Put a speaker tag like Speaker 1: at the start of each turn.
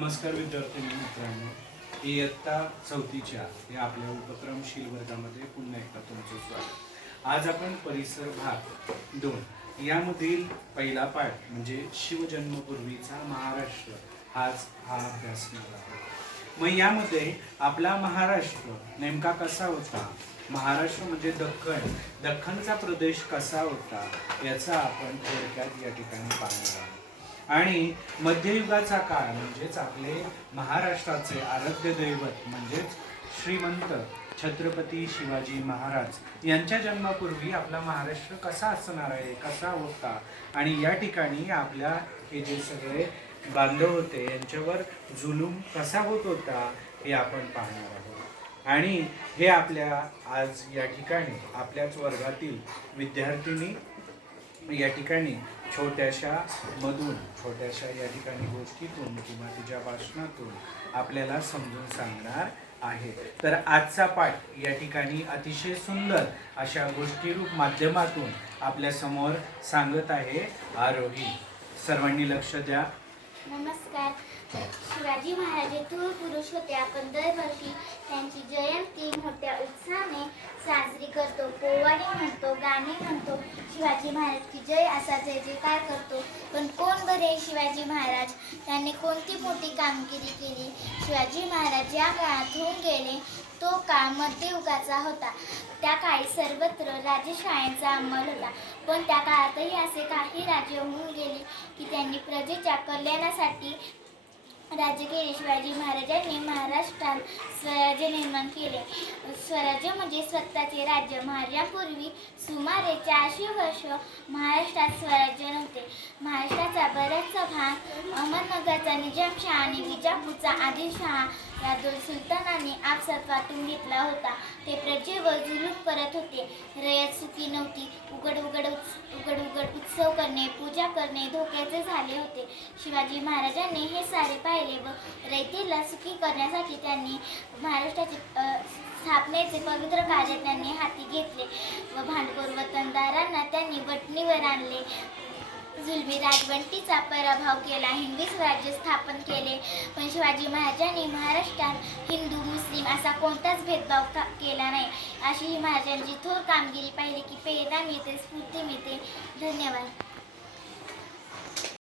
Speaker 1: नमस्कार विद्यार्थी मित्रांनो. इयत्ता चौथीच्या या आपल्या उपक्रमशील वर्गामध्ये पुन्हा एकदा तुमचं स्वागत. आज आपण परिसर भाग दोन यामधील पहिला पाठ म्हणजे शिवजन्मपूर्वीचा महाराष्ट्र हाच हा अभ्यास आहे मग यामध्ये आपला महाराष्ट्र नेमका कसा होता? महाराष्ट्र म्हणजे दख्खन. दख्खनचा प्रदेश कसा होता? याचा आपण थोडक्यात या ठिकाणी पाहणार आहोत. आणि मध्ययुगाचा काळ म्हणजेच आपले महाराष्ट्राचे आराध्य दैवत म्हणजेच श्रीमंत छत्रपती शिवाजी महाराज यांच्या जन्मापूर्वी आपला महाराष्ट्र कसा असणार आहे कसा होता? आणि या ठिकाणी आपल्या हे जे सगळे बांधव होते यांच्यावर जुलूम कसा होत होता हे आपण पाहणार आहोत. आणि हे आपल्या आज या ठिकाणी आपल्याच वर्गातील विद्यार्थिनी या ठिकाणी छोट्याशा मधून छोट्याशा या ठिकाणी गोष्टीतून किंवा तिच्या भाषणातून आपल्याला समजून सांगणार आहे. तर आजचा पाठ या ठिकाणी अतिशय सुंदर अशा गोष्टीरूप माध्यमातून आपल्यासमोर सांगत आहे आरोही. सर्वांनी लक्ष द्या.
Speaker 2: नमस्कार. शिवाजी महाराज पुरुष होते. आपण दरवर्षी त्यांची जयंती मोठ्या उत्साहाने साजरी करतो. पोवाडी म्हणतो गाणे म्हणतो. शिवाजी महाराज की जय असा जय जयकार करतो. पण कोण बरे शिवाजी महाराज? त्यांनी कोणती मोठी कामगिरी केली? शिवाजी महाराज या काळात होऊन गेले तो काळ मध्ययुगाचा होता. त्या काळी सर्वत्र राजशाळेचा अंमल होता. पण त्या काळातही असे काही राजे होऊन गेले की त्यांनी प्रजेच्या कल्याणासाठी राज्य केले. शिवाजी महाराजांनी महाराष्ट्रात स्वराज्य निर्माण केले. स्वराज्य म्हणजे स्वतःचे राज्य. महाराजांपूर्वी सुमारे चारशे वर्ष महाराष्ट्रात स्वराज्य नव्हते. महाराष्ट्राचा बराचसा भाग अहमदनगरचा निजामशाह आणि विजापूरचा आदिलशहा या दोन सुलतानांनी आपसात वाटून घेतला होता. ते प्रजेवर जुलूम करत होते. रयत सुखी नव्हती. उघड उघड उघड उघड उत्सव करणे पूजा करणे धोक्याचे झाले होते. शिवाजी महाराजांनी हे सारे पाहिले व रयतेला सुखी करण्यासाठी त्यांनी महाराष्ट्राचे स्थापनेचे पवित्र कार्य त्यांनी हाती घेतले व भांडखोर वतनदारांना त्यांनी वटणीवर आणले. जुलमी राजवंटीचा पराभव केला. हिंदवी स्वराज्य स्थापन केले. पण शिवाजी महाराजांनी महाराष्ट्रात हिंदू मुस्लिम असा कोणताच भेदभाव का केला नाही? अशी ही महाराजांची थोर कामगिरी पाहिली की प्रेरणा मिळते स्फूर्ती मिळते. धन्यवाद.